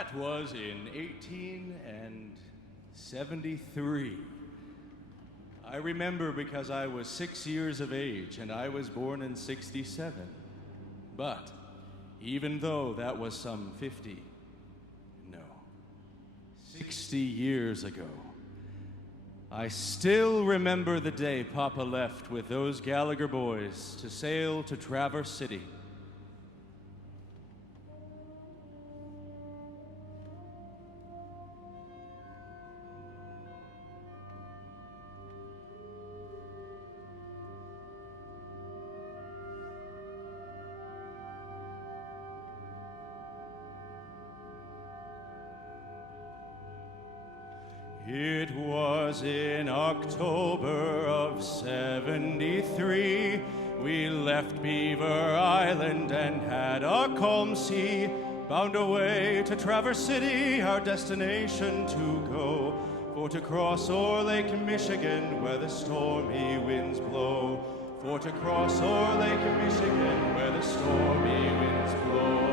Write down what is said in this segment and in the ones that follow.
That was in 1873. I remember because I was 6 years of age and I was born in 67. But even though that was some 60 years ago, I still remember the day Papa left with those Gallagher boys to sail to Traverse City. It was in October of '73. We left Beaver Island and had a calm sea, bound away to Traverse City, our destination to go, for to cross o'er Lake Michigan where the stormy winds blow, for to cross o'er Lake Michigan where the stormy winds blow.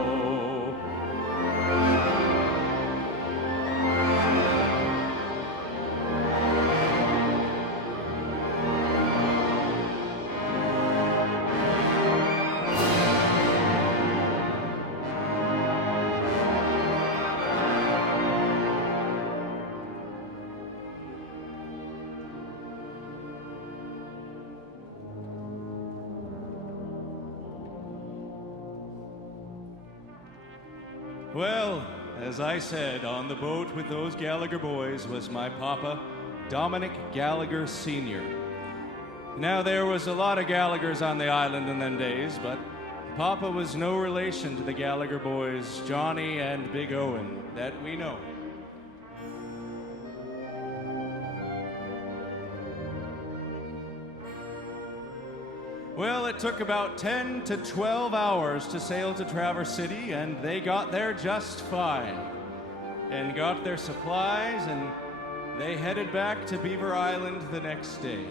Well, as I said, on the boat with those Gallagher boys was my papa, Dominic Gallagher Sr. Now, there was a lot of Gallaghers on the island in them days, but Papa was no relation to the Gallagher boys, Johnny and Big Owen, that we know. Well, it took about 10 to 12 hours to sail to Traverse City, and they got there just fine. And got their supplies, and they headed back to Beaver Island the next day.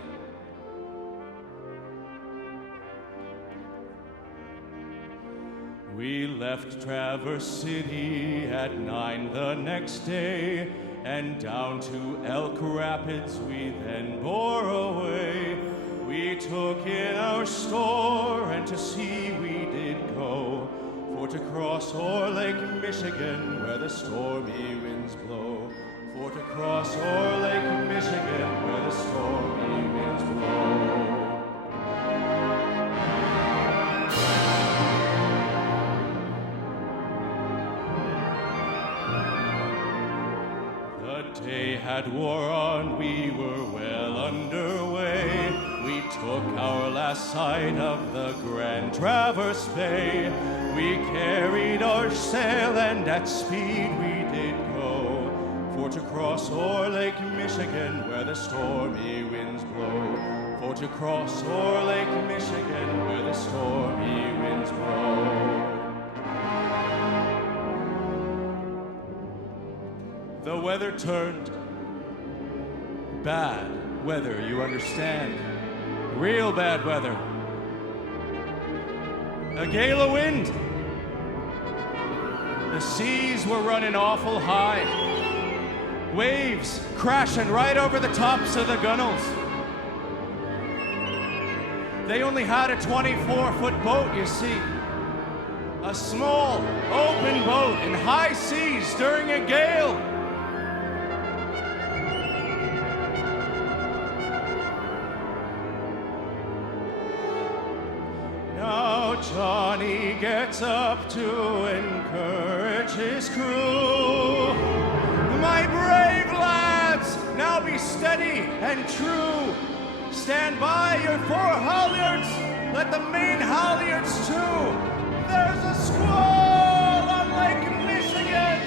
We left Traverse City at 9 the next day, and down to Elk Rapids we then bore away. We took in our store, and to sea we did go, for to cross o'er Lake Michigan where the stormy winds blow, for to cross o'er Lake Michigan where the stormy winds blow. The day had wore on, we were well underway. We took our last sight of the Grand Traverse Bay. We carried our sail, and at speed we did go, for to cross o'er Lake Michigan where the stormy winds blow, for to cross o'er Lake Michigan where the stormy winds blow. The weather turned bad weather, you understand. Real bad weather. A gale of wind. The seas were running awful high. Waves crashing right over the tops of the gunnels. They only had a 24-foot boat, you see. A small, open boat in high seas during a gale. Johnny gets up to encourage his crew. My brave lads, now be steady and true. Stand by your fore halyards, let the main halyards too. There's a squall on Lake Michigan.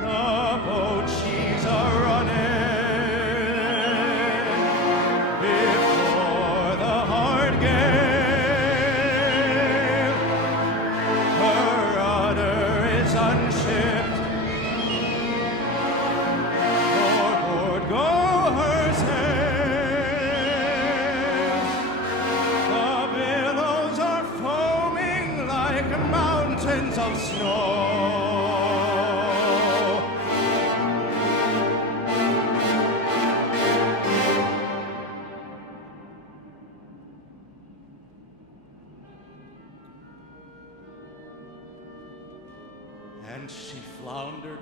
The boat she's a-running. of snow. And she floundered.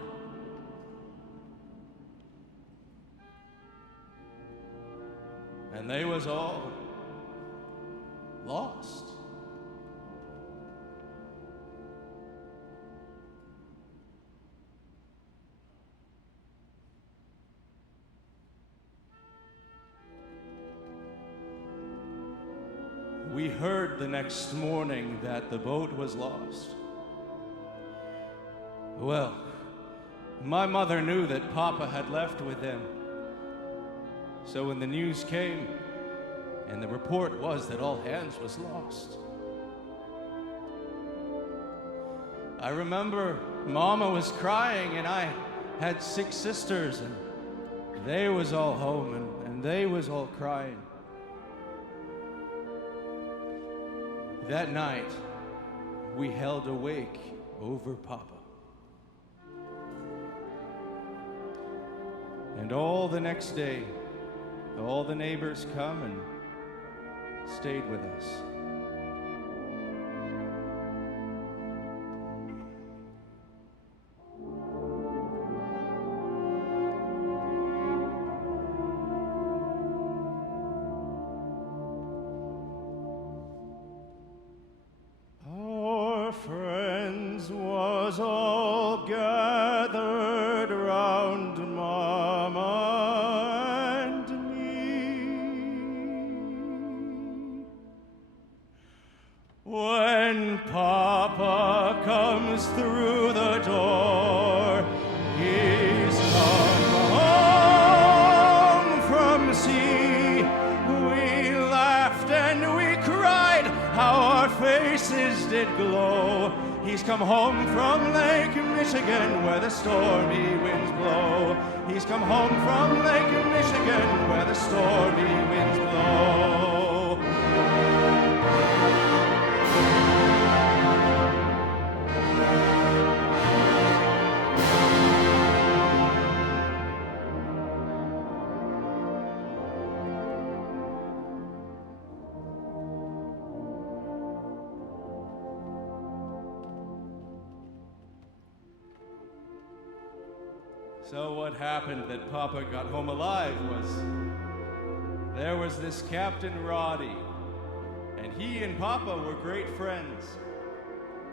And they was all lost. We heard the next morning that the boat was lost. Well, my mother knew that Papa had left with them. So when the news came, and the report was that all hands was lost, I remember Mama was crying, and I had 6 sisters, and they was all home, and they was all crying. That night, we held a wake over Papa. And all the next day, all the neighbors come and stayed with us. Our friends was all gathered round Mama and me. When Papa comes through the door, he's come home from sea. We laughed and we cried, how our faces did glow. He's come home from Lake Michigan where the stormy winds blow. He's come home from Lake Michigan where the stormy winds blow. So what happened that Papa got home alive was there was this Captain Roddy, and he and Papa were great friends.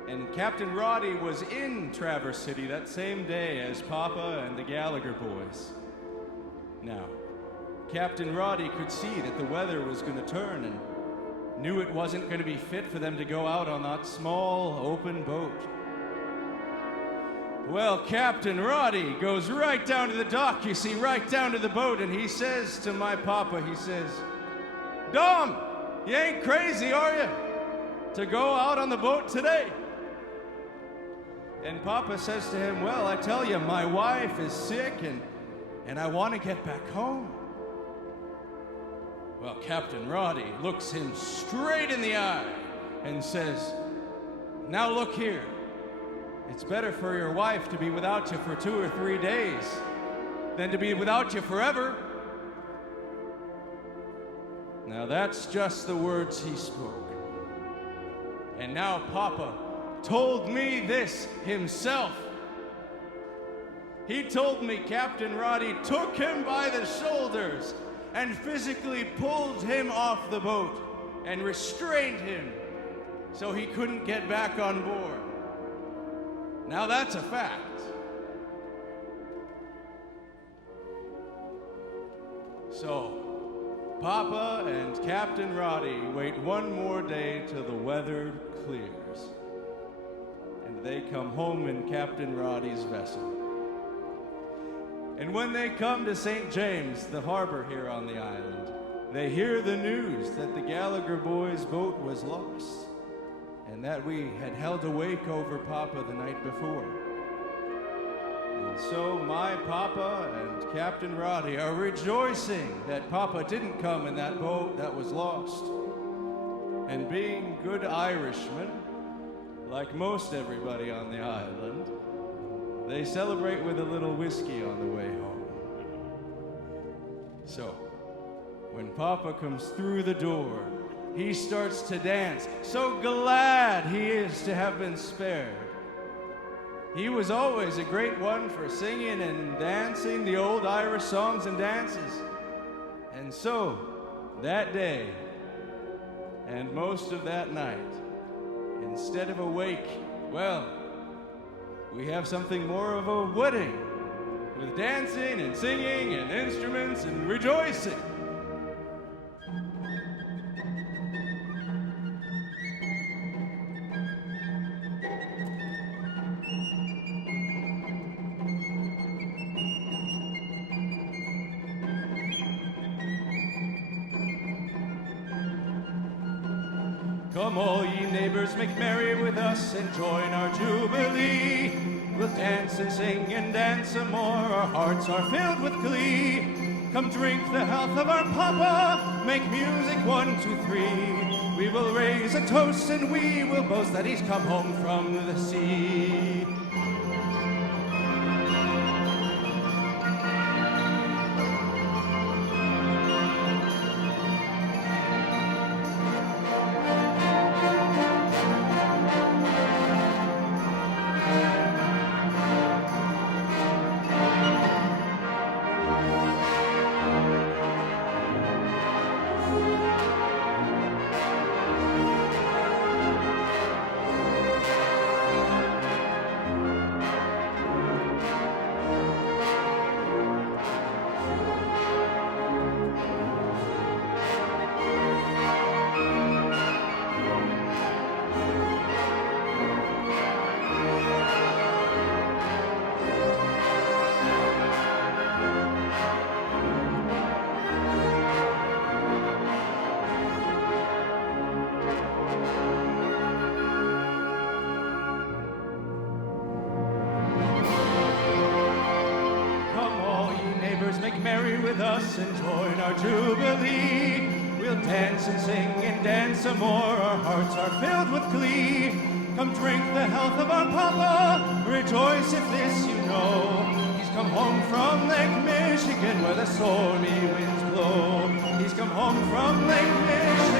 And Captain Roddy was in Traverse City that same day as Papa and the Gallagher boys. Now, Captain Roddy could see that the weather was going to turn and knew it wasn't going to be fit for them to go out on that small open boat. Well, Captain Roddy goes right down to the dock, you see, right down to the boat, and he says to my Papa, he says, "Dom, you ain't crazy, are you, to go out on the boat today?" And Papa says to him, "Well, I tell you, my wife is sick, and I want to get back home." Well, Captain Roddy looks him straight in the eye and says, "Now look here. It's better for your wife to be without you for 2 or 3 days than to be without you forever." Now that's just the words he spoke. And now Papa told me this himself. He told me Captain Roddy took him by the shoulders and physically pulled him off the boat and restrained him so he couldn't get back on board. Now that's a fact. So, Papa and Captain Roddy wait one more day till the weather clears. And they come home in Captain Roddy's vessel. And when they come to St. James, the harbor here on the island, they hear the news that the Gallagher boys' boat was lost, and that we had held a wake over Papa the night before. And so my Papa and Captain Roddy are rejoicing that Papa didn't come in that boat that was lost. And being good Irishmen, like most everybody on the island, they celebrate with a little whiskey on the way home. So, when Papa comes through the door, he starts to dance. So glad he is to have been spared. He was always a great one for singing and dancing the old Irish songs and dances. And so, that day, and most of that night, instead of a wake, well, we have something more of a wedding, with dancing and singing and instruments and rejoicing. Come all ye neighbors, make merry with us and join our jubilee. We'll dance and sing and dance some more, our hearts are filled with glee. Come drink the health of our Papa, make music 1, 2, 3. We will raise a toast and we will boast that he's come home from the sea. Make merry with us and join our jubilee. We'll dance and sing and dance some more, our hearts are filled with glee. Come drink the health of our Papa, rejoice if this you know. He's come home from Lake Michigan where the stormy winds blow. He's come home from Lake Michigan